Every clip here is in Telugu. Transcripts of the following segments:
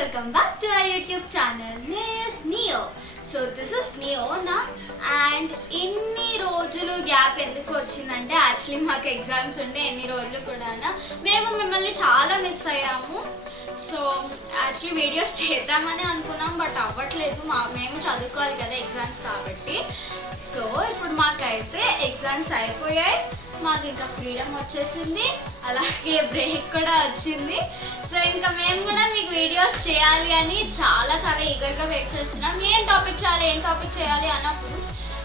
welcome back to our YouTube channel. Name is Neo. So this is Neo na and ఇన్ని రోజులు గ్యాప్ ఎందుకు వచ్చిందంటే యాక్చువల్లీ మాకు ఎగ్జామ్స్ ఉండే ఎన్ని రోజులు కూడా మేము మిమ్మల్ని చాలా మిస్ అయ్యాము. సో యాక్చువల్లీ వీడియోస్ చేద్దామని అనుకున్నాం బట్ అవ్వట్లేదు. మేము చదువుకోవాలి కదా ఎగ్జామ్స్ కాబట్టి. సో ఇప్పుడు మాకైతే ఎగ్జామ్స్ అయిపోయాయి, మాకు ఇంకా ఫ్రీడమ్ వచ్చేసింది, అలాగే బ్రేక్ కూడా వచ్చింది. సో ఇంకా మేము కూడా మీకు వీడియోస్ చేయాలి అని చాలా ఈగర్గా వెయిట్ చేస్తున్నాం. ఏం టాపిక్ చేయాలి అన్నప్పుడు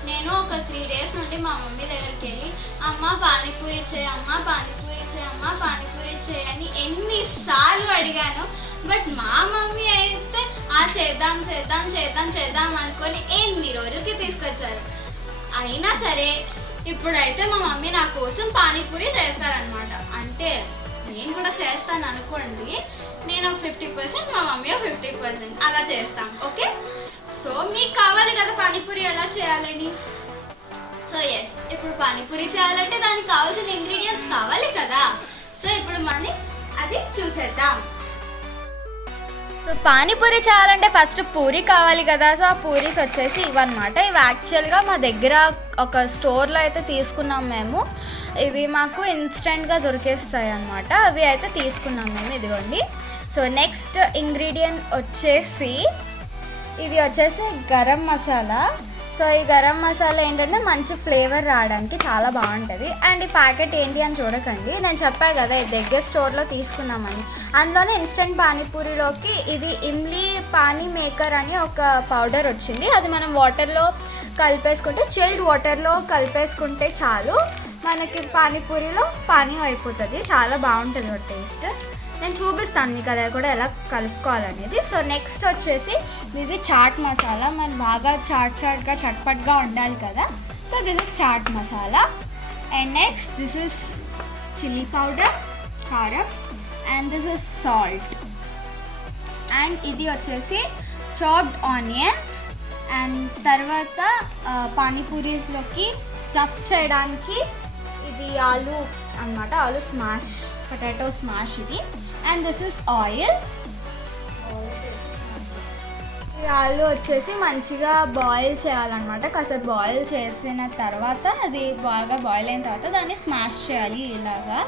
నేను ఒక 3 days నుండి మా మమ్మీ దగ్గరికి వెళ్ళి అమ్మ పానీపూరి చేయి, అమ్మ పానీపూరి చేయి, అమ్మ పానీపూరి చేయి అని ఎన్నిసార్లు అడిగాను. బట్ మా మమ్మీ అయితే చేద్దాం అనుకొని ఎన్ని రోజులకి తీసుకొచ్చారు. అయినా సరే ఇప్పుడైతే మా మమ్మీ నా కోసం పానీపూరి చేస్తారనమాట. అంటే నేను కూడా చేస్తాను అనుకోండి, నేను ఒక 50%, మా మమ్మీ 50% అలా చేస్తాం. ఓకే, సో మీకు కావాలి కదా పానీపూరి ఎలా చేయాలని. సో ఎస్, ఇప్పుడు పానీపూరి చేయాలంటే దానికి కావాల్సిన ఇంగ్రీడియంట్స్ కావాలి కదా. సో ఇప్పుడు మనం అది చూసేద్దాం. సో పానీపూరి చేయాలంటే ఫస్ట్ పూరి కావాలి కదా. సో ఆ పూరీస్ వచ్చేసి ఇవన్నమాట. ఇవి యాక్చువల్గా మా దగ్గర ఒక స్టోర్లో అయితే తీసుకున్నాం మేము. ఇవి మాకు ఇన్స్టెంట్గా దొరికేస్తాయి అన్నమాట. అవి అయితే తీసుకున్నాం మేము. ఇదిగోండి. సో నెక్స్ట్ ఇంగ్రీడియంట్ వచ్చేసి ఇది వచ్చేసి గరం మసాలా. సో ఈ గరం మసాలా ఏంటంటే మంచి ఫ్లేవర్ రావడానికి చాలా బాగుంటుంది. అండ్ ఈ ప్యాకెట్ ఏంటి అని చూడకండి, నేను చెప్పాను కదా ఇది దగ్గర స్టోర్లో తీసుకున్నామని. అందులోనే ఇన్స్టెంట్ పానీపూరిలోకి ఇది ఇమ్లీ పానీ మేకర్ అని ఒక పౌడర్ వచ్చింది. అది మనం వాటర్లో కలిపేసుకుంటే, చిల్డ్ వాటర్లో కలిపేసుకుంటే చాలు, మనకి పానీపూరిలో పానీ అయిపోతుంది. చాలా బాగుంటుంది టేస్ట్. నేను చూపిస్తాను మీకు అది కూడా ఎలా కలుపుకోవాలనేది. సో నెక్స్ట్ వచ్చేసి ఇది చాట్ మసాలా. మనం బాగా చాట్గా చట్పట్గా ఉండాలి కదా. So this is chaat masala. And next this is chilli powder, కారం. And this is salt. And ఇది వచ్చేసి చాప్డ్ ఆనియన్స్. అండ్ తర్వాత పానీపూరీస్లోకి స్టఫ్ చేయడానికి ఇది ఆలు అన్నమాట, ఆలు స్మాష్, పొటాటో స్మాష్ ఇది. And this is oil. ఈ ఆలు వచ్చేసి మంచిగా బాయిల్ చేయాలన్నమాట. కాసేపు బాయిల్ చేసిన తర్వాత అది బాగా బాయిల్ అయిన తర్వాత దాన్ని స్మాష్ చేయాలి ఇలాగా.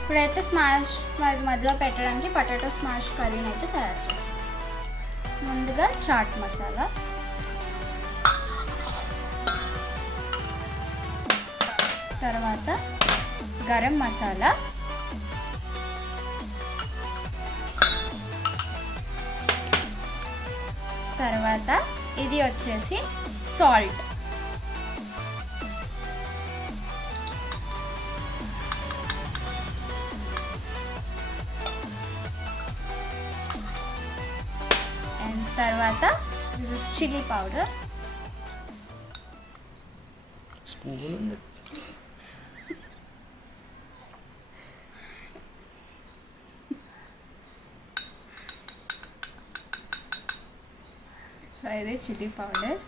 ఇప్పుడైతే స్మాష్ మధ్యలో పెట్టడానికి పొటాటో స్మాష్ కర్రీని అయితే తయారు చేస్తాం. ముందుగా చాట్ మసాలా, తర్వాత గరం మసాలా, తర్వాత ఇది వచ్చేసి సాల్ట్, అండ్ తర్వాత దిస్ ఇస్ చిల్లీ పౌడర్. ఇదే చిల్లీ పౌడర్.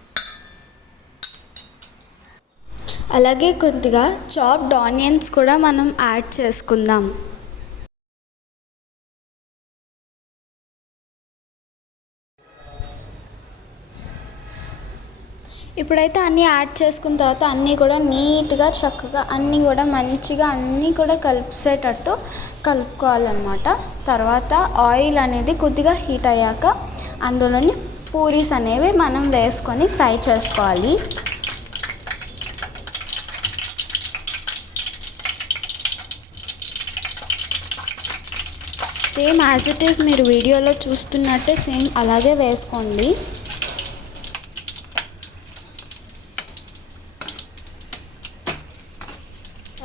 అలాగే కొద్దిగా చాప్డ్ ఆనియన్స్ కూడా మనం యాడ్ చేసుకుందాం. ఇప్పుడైతే అన్నీ యాడ్ చేసుకున్న తర్వాత అన్నీ కూడా నీట్గా చక్కగా అన్నీ కూడా మంచిగా అన్నీ కూడా కలిసేటట్టు కలుపుకోవాలన్నమాట. తర్వాత ఆయిల్ అనేది కొద్దిగా హీట్ అయ్యాక అందులోని పూరీస్ అనేవి మనం వేసుకొని ఫ్రై చేసుకోవాలి. సేమ్ యాజ్ ఇట్ ఈస్ మీరు వీడియోలో చూస్తున్నట్టే సేమ్ అలాగే వేసుకోండి.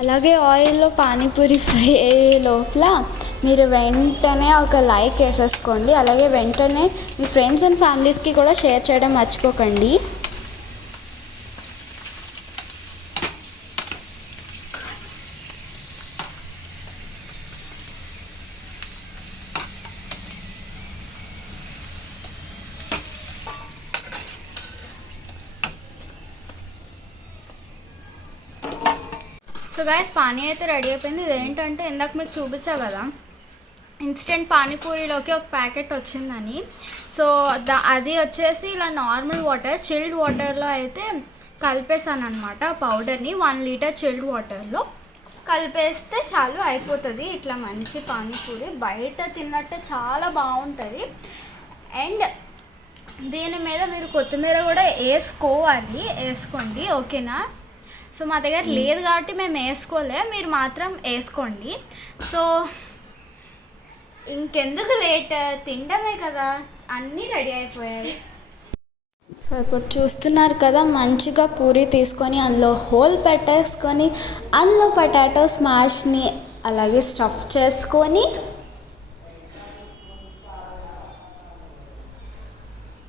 అలాగే ఆయిల్లో పానీపూరి ఫ్రై అయ్యే లోపల మీరు వెంటనే ఒక లైక్ వేసేసుకోండి. అలాగే వెంటనే మీ ఫ్రెండ్స్ అండ్ ఫ్యామిలీస్కి కూడా షేర్ చేయడం మర్చిపోకండి. సో గైస్ పానీ అయితే రెడీ అయిపోయింది. ఇదేంటంటే ఇందాక మీకు చూపించా కదా ఇన్స్టెంట్ పానీపూరిలోకి ఒక ప్యాకెట్ వచ్చిందని. సో అది వచ్చేసి ఇలా నార్మల్ వాటర్, చిల్డ్ వాటర్లో అయితే కలిపేసాను అనమాట. పౌడర్ని 1 లీటర్ చిల్డ్ వాటర్లో కలిపేస్తే చాలు, అయిపోతుంది. ఇట్లా మంచి పానీపూరి బయట తిన్నట్టే చాలా బాగుంటుంది. అండ్ దీని మీద మీరు కొత్తిమీర కూడా వేసుకోండి, ఓకేనా. సో మా దగ్గర లేదు కాబట్టి మేము వేసుకోలే, మీరు మాత్రం వేసుకోండి. సో ఇంకెందుకు లేట్, తినడమే కదా. అన్నీ రెడీ అయిపోయాయి. సో ఇప్పుడు చూస్తున్నారు కదా, మంచిగా పూరి తీసుకొని అందులో హోల్ పెట్టేసుకొని అందులో పొటాటో స్మాష్ని అలాగే స్టఫ్ చేసుకొని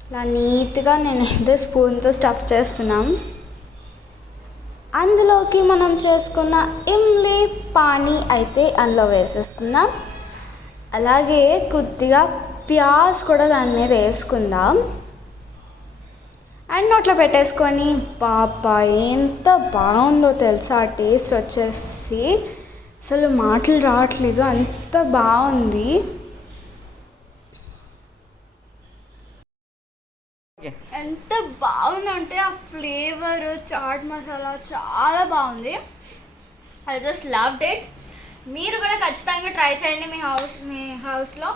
ఇలా నీట్గా నేనైతే స్పూన్తో స్టఫ్ చేస్తున్నాం. అందులోకి మనం చేసుకున్న ఇమ్లీ పానీ అయితే అందులో వేసేసుకుందాం. అలాగే కొద్దిగా ప్యాజ్ కూడా దాని మీద వేసుకుందాం. అండ్ నోట్లో పెట్టేసుకొని పాపా ఎంత బాగుందో తెలుసా, టేస్ట్ వచ్చేసి అసలు మాటలు రావట్లేదు, అంత బాగుంది. ఎంత బాగుందంటే ఆ ఫ్లేవర్, చాట్ మసాలా చాలా బాగుంది. I just loved it. మీరు కూడా ఖచ్చితంగా ట్రై చేయండి మీ హౌస్లో.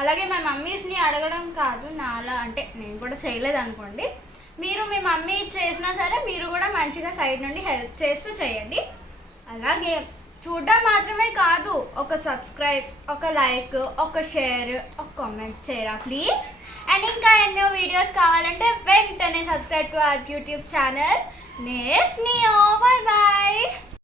అలాగే మా మమ్మీస్ని అడగడం కాదు, నాలా అంటే నేను కూడా చేయలేదు అనుకోండి. మీరు మీ మమ్మీ చేసినా సరే మీరు కూడా మంచిగా సైడ్ నుండి హెల్ప్ చేస్తూ చేయండి. అలాగే చూడడం మాత్రమే కాదు, ఒక సబ్స్క్రైబ్, ఒక లైక్, ఒక షేర్, ఒక కామెంట్ చేయరా ప్లీజ్. అండ్ ఇంకా ఎన్నో వీడియోస్ కావాలంటే వెంటనే subscribe to our YouTube channel. By.